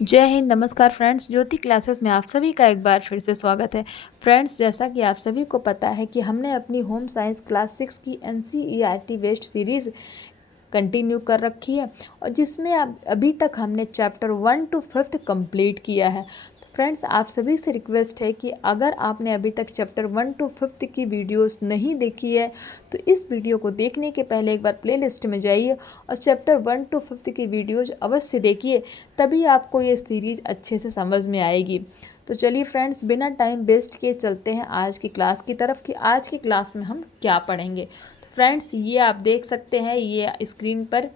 जय हिंद, नमस्कार फ्रेंड्स। ज्योति क्लासेस में आप सभी का एक बार फिर से स्वागत है। फ्रेंड्स, जैसा कि आप सभी को पता है कि हमने अपनी होम साइंस क्लास 6 की एनसीईआरटी बेस्ड सीरीज़ कंटिन्यू कर रखी है और जिसमें अब अभी तक हमने चैप्टर 1 to 5 कंप्लीट किया है। तो फ्रेंड्स, आप सभी से रिक्वेस्ट है कि अगर आपने अभी तक चैप्टर 1 to 5 की वीडियोस नहीं देखी है तो इस वीडियो को देखने के पहले एक बार प्लेलिस्ट में जाइए और चैप्टर 1 to 5 की वीडियोज अवश्य देखिए, तभी आपको ये सीरीज़ अच्छे से समझ में आएगी। तो चलिए फ्रेंड्स, बिना टाइम वेस्ट किए चलते हैं आज की क्लास की तरफ कि आज की क्लास में हम क्या पढ़ेंगे। फ्रेंड्स, ये आप देख सकते हैं ये स्क्रीन पर।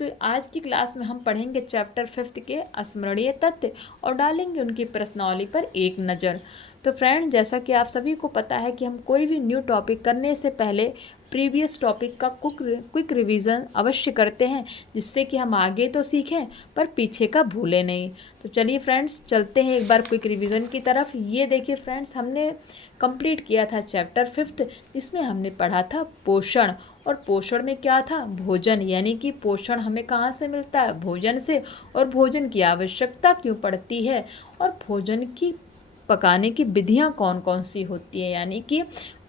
तो आज की क्लास में हम पढ़ेंगे चैप्टर 5 के स्मरणीय तथ्य और डालेंगे उनकी प्रश्नावली पर एक नज़र। तो फ्रेंड, जैसा कि आप सभी को पता है कि हम कोई भी न्यू टॉपिक करने से पहले प्रीवियस टॉपिक का क्विक रिवीजन अवश्य करते हैं, जिससे कि हम आगे तो सीखें पर पीछे का भूलें नहीं। तो चलिए फ्रेंड्स, चलते हैं एक बार क्विक रिवीजन की तरफ। ये देखिए फ्रेंड्स, हमने कंप्लीट किया था चैप्टर 5, जिसमें हमने पढ़ा था पोषण। और पोषण में क्या था? भोजन, यानी कि पोषण हमें कहाँ से मिलता है? भोजन से। और भोजन की आवश्यकता क्यों पड़ती है और भोजन की पकाने की विधियाँ कौन कौन सी होती हैं, यानी कि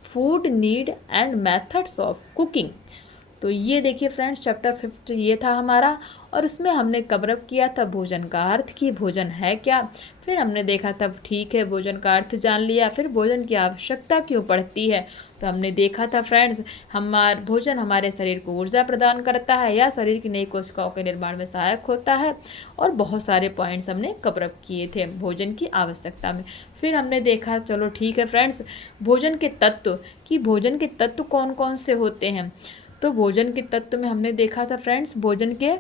food need and methods of cooking. तो ये देखिए फ्रेंड्स, चैप्टर 5 ये था हमारा। और उसमें हमने कवरअप किया था भोजन का अर्थ, कि भोजन है क्या। फिर हमने देखा था ठीक है, भोजन का अर्थ जान लिया, फिर भोजन की आवश्यकता क्यों पड़ती है। तो हमने देखा था फ्रेंड्स, भोजन हमारे शरीर को ऊर्जा प्रदान करता है या शरीर की नई कोशिकाओं के निर्माण में सहायक होता है। और बहुत सारे पॉइंट्स हमने कवरअप किए थे भोजन की आवश्यकता में। फिर हमने देखा, चलो ठीक है फ्रेंड्स, भोजन के तत्व, कि भोजन के तत्व कौन कौन से होते हैं। तो भोजन के तत्व में हमने देखा था फ्रेंड्स, भोजन के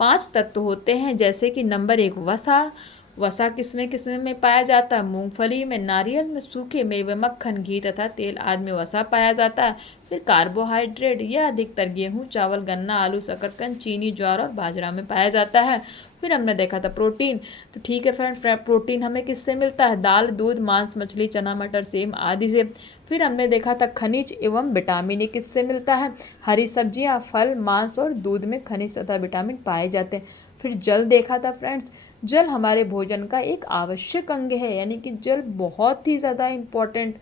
5 तत्व होते हैं, जैसे कि नंबर 1 वसा। वसा किसमें किसमें में पाया जाता है? मूंगफली में, नारियल में, सूखे मेवे, मक्खन, घी तथा तेल आदि में वसा पाया जाता है। फिर कार्बोहाइड्रेट, यह अधिकतर गेहूं, चावल, गन्ना, आलू, शकरकंद, चीनी, ज्वार और बाजरा में पाया जाता है। फिर हमने देखा था प्रोटीन। तो ठीक है फ्रेंड, प्रोटीन हमें किससे मिलता है? दाल, दूध, मांस, मछली, चना, मटर, सेम आदि से। फिर हमने देखा था खनिज एवं विटामिन, ये किससे मिलता है? हरी सब्जियां, फल, मांस और दूध में खनिज तथा विटामिन पाए जाते हैं। फिर जल देखा था फ्रेंड्स, जल हमारे भोजन का एक आवश्यक अंग है, यानी कि जल बहुत ही ज़्यादा इम्पोर्टेंट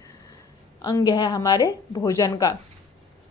अंग है हमारे भोजन का।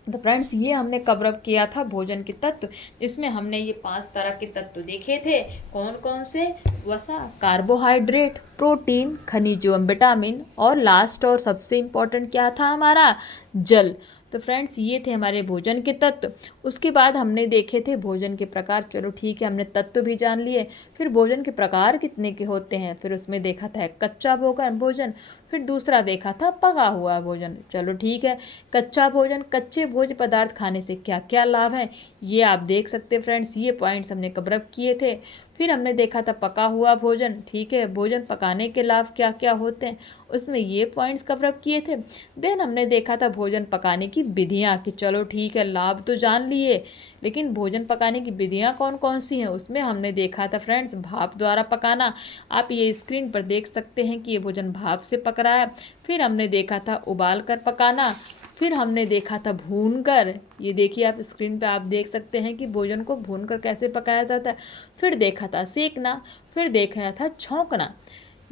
तो फ्रेंड्स, ये हमने कवरअप किया था भोजन के तत्व, जिसमें हमने ये 5 तरह के तत्व देखे थे। कौन कौन से? वसा, कार्बोहाइड्रेट, प्रोटीन, खनिज एवं विटामिन और लास्ट और सबसे इम्पोर्टेंट क्या था हमारा? जल। तो फ्रेंड्स, ये थे हमारे भोजन के तत्व। उसके बाद हमने देखे थे भोजन के प्रकार। चलो ठीक है, हमने तत्व भी जान लिए। फिर भोजन के प्रकार कितने के होते हैं, फिर उसमें देखा था कच्चा भोजन, फिर दूसरा देखा था पका हुआ भोजन। चलो ठीक है, कच्चा भोजन, कच्चे भोज्य पदार्थ खाने से क्या क्या लाभ हैं, ये आप देख सकते हैं फ्रेंड्स। ये पॉइंट्स हमने कवरअप किए थे। फिर हमने देखा था पका हुआ भोजन, ठीक है, भोजन पकाने के लाभ क्या क्या होते हैं, उसमें ये पॉइंट्स कवरअप किए थे। देन हमने देखा था भोजन पकाने की विधियाँ, कि चलो ठीक है, लाभ तो जान लिए, लेकिन भोजन पकाने की विधियाँ कौन कौन सी हैं। उसमें हमने देखा था फ्रेंड्स भाप द्वारा पकाना। आप ये स्क्रीन पर देख सकते हैं कि ये भोजन भाप से पक रहा है। फिर हमने देखा था उबाल कर पकाना। फिर हमने देखा था भून कर, ये देखिए आप स्क्रीन पे आप देख सकते हैं कि भोजन को भून कर कैसे पकाया जाता है। फिर देखा था सेकना। फिर देखा था छौंकना।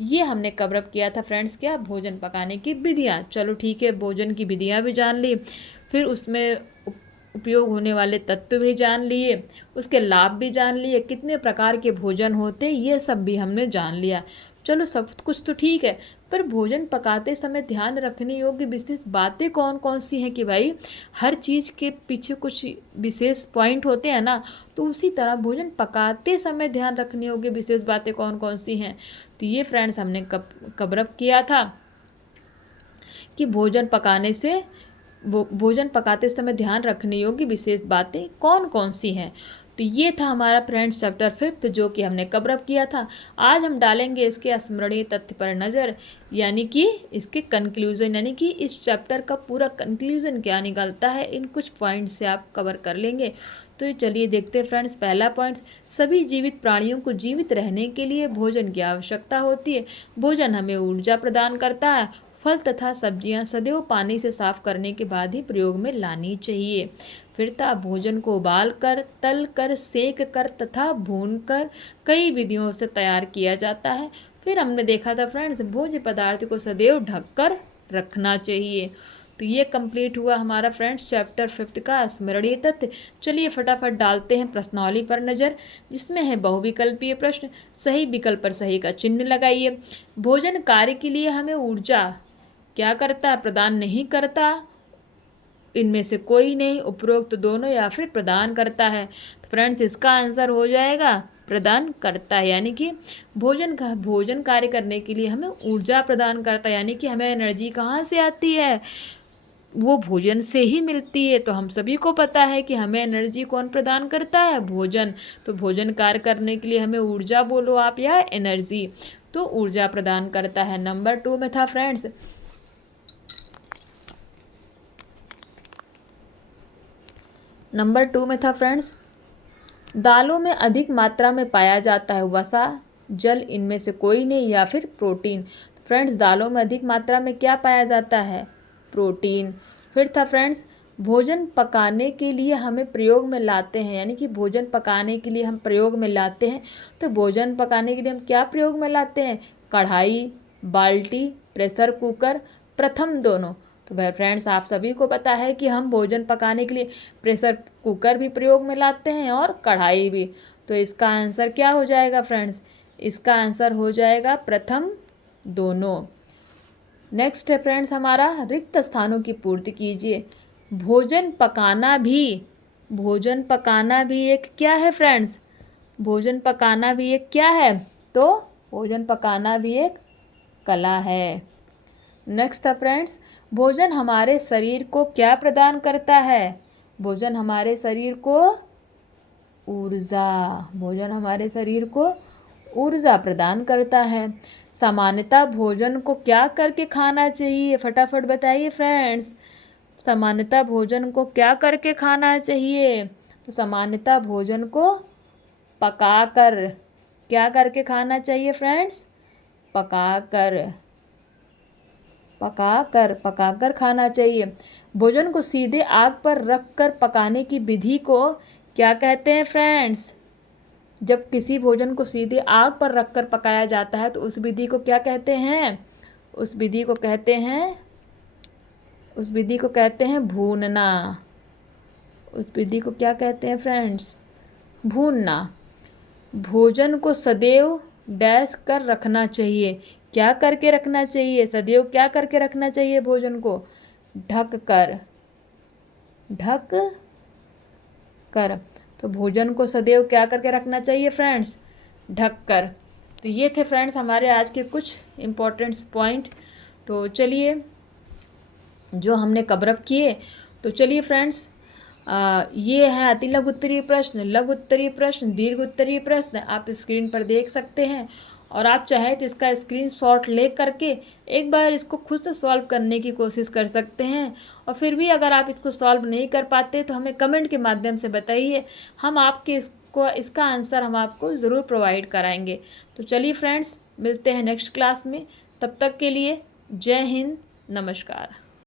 ये हमने कवरअप किया था फ्रेंड्स, क्या? भोजन पकाने की विधियाँ। चलो ठीक है, भोजन की विधियाँ भी जान ली, फिर उसमें उपयोग होने वाले तत्व भी जान लिए, उसके लाभ भी जान लिए, कितने प्रकार के भोजन होते, ये सब भी हमने जान लिया। चलो सब कुछ तो ठीक है, पर भोजन पकाते समय ध्यान रखने योग्य विशेष बातें कौन कौन सी हैं, कि भाई हर चीज़ के पीछे कुछ विशेष पॉइंट होते हैं ना। तो उसी तरह भोजन पकाते समय ध्यान रखने योग्य विशेष बातें कौन कौन सी हैं। तो ये फ्रेंड्स हमने कवरअप किया था कि भोजन पकाते समय ध्यान रखने योग्य विशेष बातें कौन कौन सी हैं। तो ये था हमारा फ्रेंड्स चैप्टर 5, जो कि हमने कवरअप किया था। आज हम डालेंगे इसके स्मरणीय तथ्य पर नज़र, यानी कि इसके कंक्लूजन, यानी कि इस चैप्टर का पूरा कंक्लूजन क्या निकलता है, इन कुछ पॉइंट से आप कवर कर लेंगे। तो चलिए देखते हैं फ्रेंड्स। पहला पॉइंट, सभी जीवित प्राणियों को जीवित रहने के लिए भोजन की आवश्यकता होती है। भोजन हमें ऊर्जा प्रदान करता है। फल तथा सब्जियां सदैव पानी से साफ करने के बाद ही प्रयोग में लानी चाहिए। फिर था भोजन को उबाल कर, तल कर, सेक कर तथा भून कर कई विधियों से तैयार किया जाता है। फिर हमने देखा था फ्रेंड्स, भोज्य पदार्थ को सदैव ढककर रखना चाहिए। तो ये कंप्लीट हुआ हमारा फ्रेंड्स चैप्टर 5 का स्मरणीय तथ्य। चलिए फटाफट डालते हैं प्रश्नावली पर नज़र, जिसमें है बहुविकल्पीय प्रश्न। सही विकल्प पर सही का चिन्ह लगाइए। भोजन कार्य के लिए हमें ऊर्जा क्या करता है? प्रदान नहीं करता। इनमें से कोई नहीं, उपरोक्त दोनों या फिर प्रदान करता है। तो फ्रेंड्स इसका आंसर हो जाएगा प्रदान करता है, यानी कि भोजन कार्य करने के लिए हमें ऊर्जा प्रदान करता है, यानी कि हमें एनर्जी कहाँ से आती है? वो भोजन से ही मिलती है। तो हम सभी को पता है कि हमें एनर्जी कौन प्रदान करता है? भोजन। तो भोजन कार्य करने के लिए हमें ऊर्जा बोलो आप या एनर्जी, तो ऊर्जा प्रदान करता है। नंबर 2 में था फ्रेंड्स, दालों में अधिक मात्रा में पाया जाता है वसा, जल, इनमें से कोई नहीं, या फिर प्रोटीन। फ्रेंड्स दालों में अधिक मात्रा में क्या पाया जाता है? प्रोटीन। फिर था फ्रेंड्स, भोजन पकाने के लिए हमें प्रयोग में लाते हैं, यानी कि भोजन पकाने के लिए हम प्रयोग में लाते हैं। तो भोजन पकाने के लिए हम क्या प्रयोग में लाते हैं? कढ़ाई, बाल्टी, प्रेशर कुकर, प्रथम दोनों। तो भाई फ्रेंड्स आप सभी को पता है कि हम भोजन पकाने के लिए प्रेशर कुकर भी प्रयोग में लाते हैं और कढ़ाई भी। तो इसका आंसर क्या हो जाएगा फ्रेंड्स? इसका आंसर हो जाएगा प्रथम दोनों। नेक्स्ट है फ्रेंड्स हमारा, रिक्त स्थानों की पूर्ति कीजिए। भोजन पकाना भी एक क्या है फ्रेंड्स? भोजन पकाना भी एक क्या है? तो भोजन पकाना भी एक कला है। नेक्स्ट है फ्रेंड्स, भोजन हमारे शरीर को क्या प्रदान करता है? भोजन हमारे शरीर को ऊर्जा, भोजन हमारे शरीर को ऊर्जा प्रदान करता है। सामान्यतः भोजन को क्या करके खाना चाहिए? फटाफट बताइए फ्रेंड्स, सामान्यतः भोजन को क्या करके खाना चाहिए? तो सामान्यतः भोजन को पकाकर, क्या करके खाना चाहिए फ्रेंड्स? पकाकर खाना चाहिए। भोजन को सीधे आग पर रखकर पकाने की विधि को क्या कहते हैं फ्रेंड्स? जब किसी भोजन को सीधे आग पर रखकर पकाया जाता है तो उस विधि को क्या कहते हैं? उस विधि को कहते हैं भूनना। उस विधि को क्या कहते हैं फ्रेंड्स? भूनना। भोजन को सदैव डैश कर रखना चाहिए। क्या करके रखना चाहिए? सदैव क्या करके रखना चाहिए भोजन को? ढक कर। तो भोजन को सदैव क्या करके रखना चाहिए फ्रेंड्स? ढक कर। तो ये थे फ्रेंड्स हमारे आज के कुछ इम्पोर्टेंट्स पॉइंट। तो चलिए जो हमने कवरअप किए, तो चलिए फ्रेंड्स ये है अति लघु उत्तरीय प्रश्न, लघु उत्तरीय प्रश्न, दीर्घ उत्तरीय प्रश्न आप स्क्रीन पर देख सकते हैं। और आप चाहें तो इसका स्क्रीनशॉट ले करके एक बार इसको खुद से सॉल्व करने की कोशिश कर सकते हैं। और फिर भी अगर आप इसको सॉल्व नहीं कर पाते तो हमें कमेंट के माध्यम से बताइए, हम आपके इसका आंसर हम आपको ज़रूर प्रोवाइड कराएंगे। तो चलिए फ्रेंड्स मिलते हैं नेक्स्ट क्लास में, तब तक के लिए जय हिंद, नमस्कार।